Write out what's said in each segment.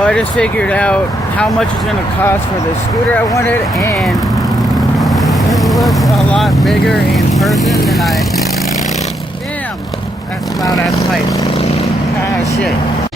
So I just figured out how much it's gonna cost for the scooter I wanted, and it looks a lot bigger in person than damn, that's loud ass pipe. Ah, shit.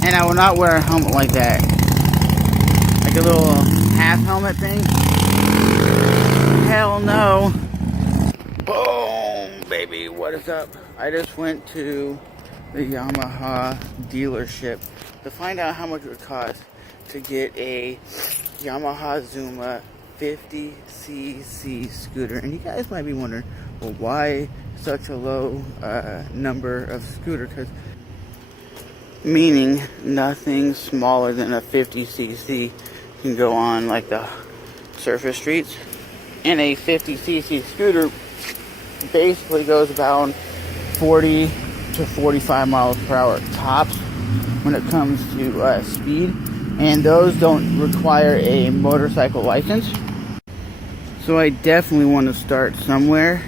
And I will not wear a helmet like that. Like a little half helmet thing. Hell no. Boom, baby, what is up? I just went to the Yamaha dealership to find out how much it would cost to get a Yamaha Zuma 50cc scooter. And you guys might be wondering, well, why such a low number of scooter? Because meaning nothing smaller than a 50cc can go on like the surface streets, and a 50cc scooter basically goes about 40 to 45 miles per hour tops when it comes to speed, and those don't require a motorcycle license. So I definitely want to start somewhere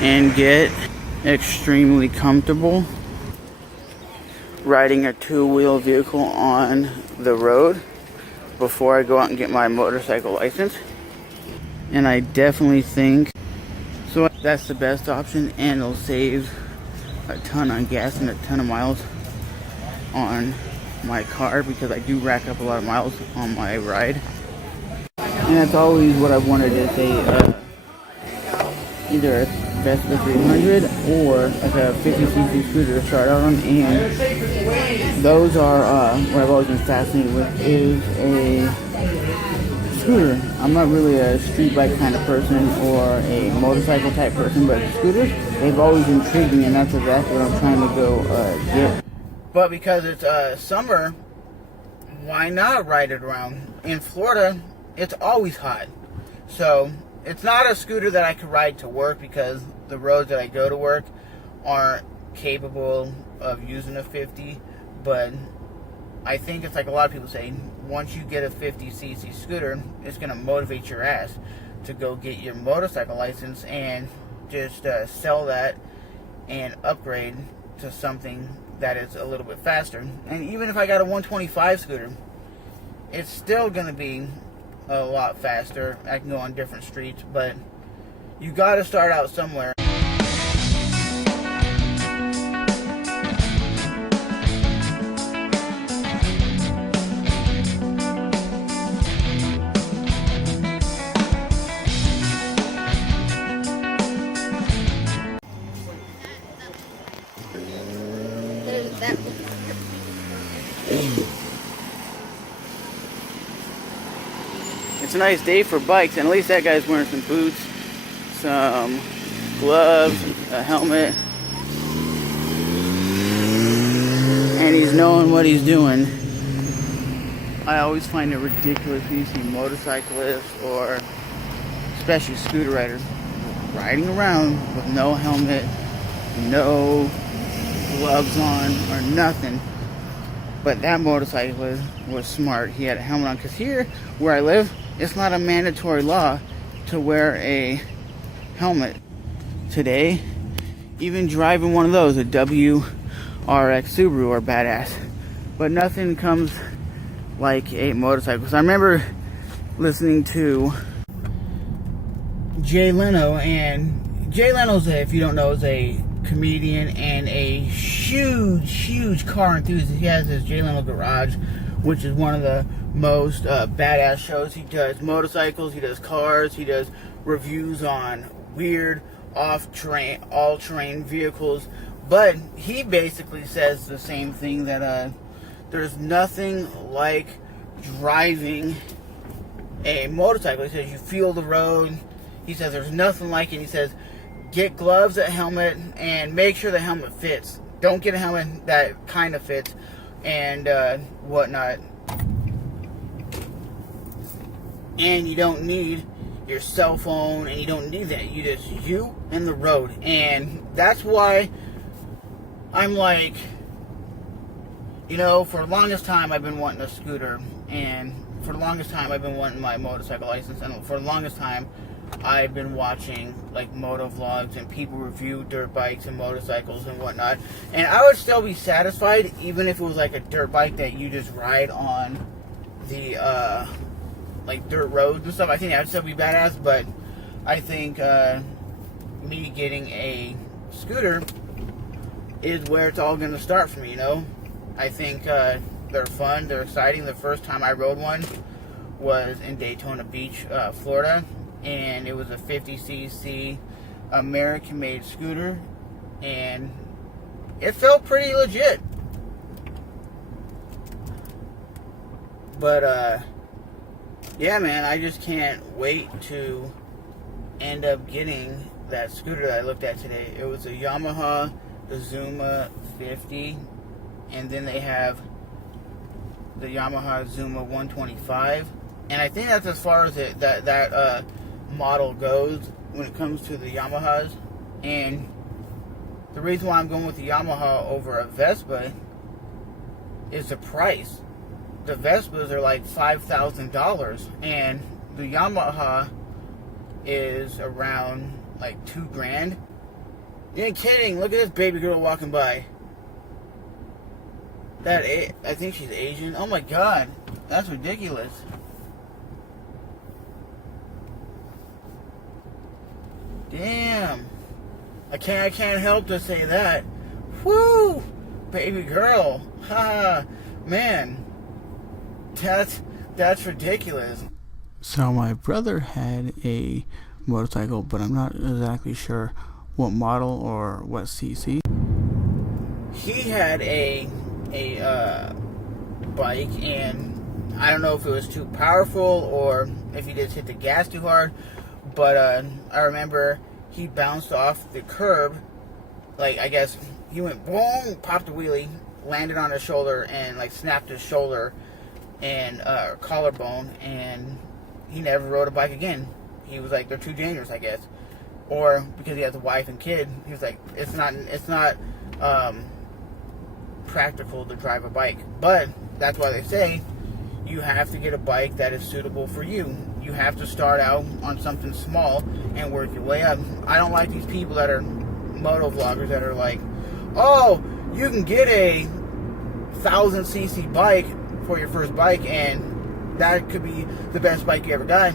and get extremely comfortable riding a two-wheel vehicle on the road before I go out and get my motorcycle license. And I definitely think so that's the best option, and it'll save a ton on gas and a ton of miles on my car, because I do rack up a lot of miles on my ride. And that's always what I've wanted, is either a Vespa 300 or like a 50cc scooter to start out on, and those are what I've always been fascinated with, is a scooter. I'm not really a street bike kind of person or a motorcycle type person, but scooters, they've always intrigued me, and that's exactly what I'm trying to go get. But because it's summer, why not ride it around? In Florida, it's always hot, so it's not a scooter that I could ride to work, because the roads that I go to work aren't capable of using a 50. But I think it's like a lot of people say, once you get a 50cc scooter, it's going to motivate your ass to go get your motorcycle license and just sell that and upgrade to something that is a little bit faster. And even if I got a 125 scooter, it's still going to be a lot faster. I can go on different streets, but you got to start out somewhere. It's a nice day for bikes, and at least that guy's wearing some boots, some gloves, a helmet, and he's knowing what he's doing. I always find it ridiculous when you see motorcyclists, or especially scooter riders, riding around with no helmet, no gloves on, or nothing. But that motorcyclist was smart. He had a helmet on, because here where I live, it's not a mandatory law to wear a helmet. Today, even driving one of those, a WRX Subaru, are badass. But nothing comes like a motorcycle. So I remember listening to Jay Leno, and Jay Leno's, if you don't know, is a comedian and a huge car enthusiast. He has his Jay Leno Garage, which is one of the most badass shows. He does motorcycles, he does cars, he does reviews on weird all-terrain vehicles. But he basically says the same thing, that there's nothing like driving a motorcycle. He says you feel the road. He says there's nothing like it. He says get gloves, a helmet, and make sure the helmet fits. Don't get a helmet that kind of fits and whatnot. And you don't need your cell phone, and you don't need that. You and the road. And that's why I'm like, you know, for the longest time I've been wanting a scooter, and for the longest time I've been wanting my motorcycle license, and for the longest time I've been watching like moto vlogs and people review dirt bikes and motorcycles and whatnot, and I would still be satisfied even if it was like a dirt bike that you just ride on the like dirt roads and stuff. I think that would still be badass, but I think me getting a scooter is where it's all going to start for me, you know. I think they're fun, they're exciting. The first time I rode one was in Daytona Beach, Florida, and it was a 50cc American-made scooter, and it felt pretty legit. But yeah, man, I just can't wait to end up getting that scooter that I looked at today. It was a Yamaha Zuma 50, and then they have the Yamaha Zuma 125, and I think that's as far as that model goes when it comes to the Yamahas. And the reason why I'm going with the Yamaha over a Vespa is the price. The Vespas are like $5,000, and the Yamaha is around like $2,000. You ain't kidding. Look at this baby girl walking by. I think she's Asian. Oh my god, that's ridiculous. Damn. I can't help to say that. Woo! Baby girl. Ha! Man. That's ridiculous. So my brother had a motorcycle, but I'm not exactly sure what model or what cc. He had a bike, and I don't know if it was too powerful or if he just hit the gas too hard, but I remember he bounced off the curb, like I guess he went boom, popped a wheelie, landed on his shoulder, and like snapped his shoulder and collarbone, and he never rode a bike again. He was like, they're too dangerous, I guess. Or because he has a wife and kid, he was like, it's not practical to drive a bike. But that's why they say you have to get a bike that is suitable for you. You have to start out on something small and work your way up. I don't like these people that are moto vloggers that are like, oh, you can get a 1,000cc bike for your first bike, and that could be the best bike you ever got.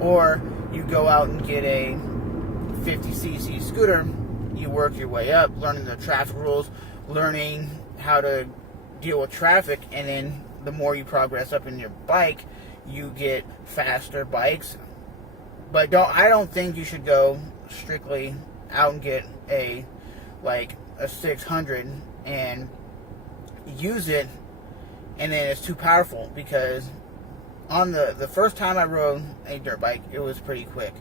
Or you go out and get a 50cc scooter, you work your way up, learning the traffic rules, learning how to deal with traffic, and then the more you progress up in your bike, you get faster bikes. But I don't think you should go strictly out and get a 600 and use it, and then it's too powerful, because on the first time I rode a dirt bike, it was pretty quick.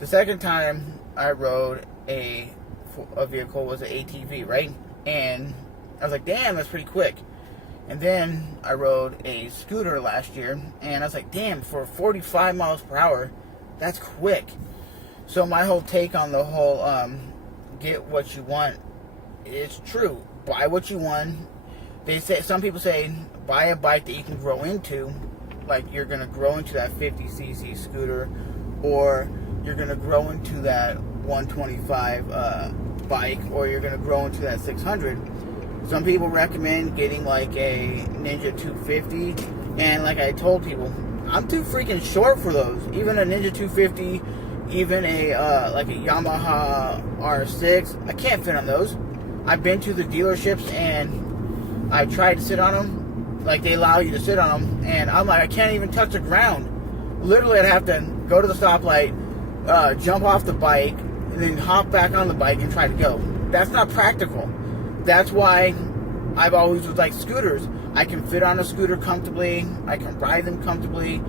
The second time I rode a vehicle was an ATV, right? And I was like, damn, that's pretty quick. And then I rode a scooter last year, and I was like, damn, for 45 miles per hour, that's quick. So my whole take on the whole get what you want is true. Buy what you want. Some people say buy a bike that you can grow into, like you're going to grow into that 50cc scooter, or you're going to grow into that 125 bike, or you're going to grow into that 600. Some people recommend getting like a Ninja 250, and like I told people, I'm too freaking short for those. Even a Ninja 250, even a like a Yamaha R6, I can't fit on those. I've been to the dealerships and I tried to sit on them, like they allow you to sit on them, and I'm like, I can't even touch the ground. Literally, I'd have to go to the stoplight, jump off the bike, and then hop back on the bike and try to go. That's not practical. That's why I've always was like scooters. I can fit on a scooter comfortably. I can ride them comfortably.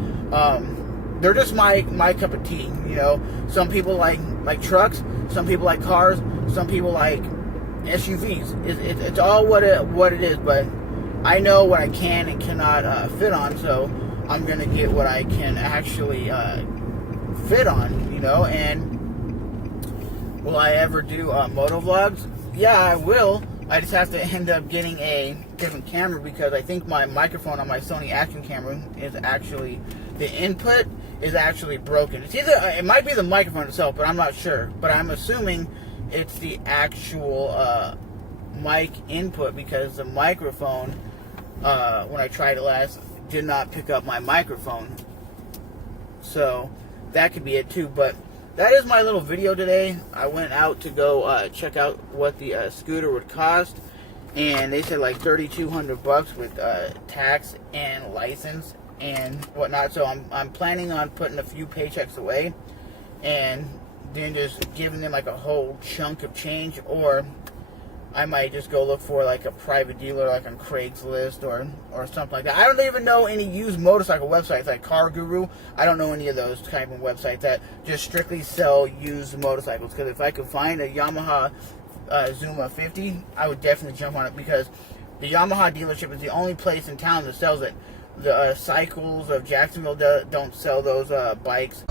They're just my cup of tea, you know. Some people like trucks. Some people like cars. Some people like SUVs. It's all what it is. But I know what I can and cannot fit on, so I'm gonna get what I can actually fit on, you know. And will I ever do moto vlogs? Yeah, I will. I just have to end up getting a different camera because I think my microphone on my Sony action camera is actually, the input is actually broken. It's either, it might be the microphone itself, but I'm not sure. But I'm assuming it's the actual mic input because the microphone, when I tried it last, did not pick up my microphone. So that could be it too. But that is my little video today. I went out to go check out what the scooter would cost, and they said like $3,200 with tax and license and whatnot. So I'm planning on putting a few paychecks away and then just giving them like a whole chunk of change, or I might just go look for like a private dealer like on Craigslist or something like that. I don't even know any used motorcycle websites like Car Guru. I don't know any of those type of websites that just strictly sell used motorcycles. Because if I could find a Yamaha Zuma 50, I would definitely jump on it because the Yamaha dealership is the only place in town that sells it. The Cycles of Jacksonville don't sell those bikes.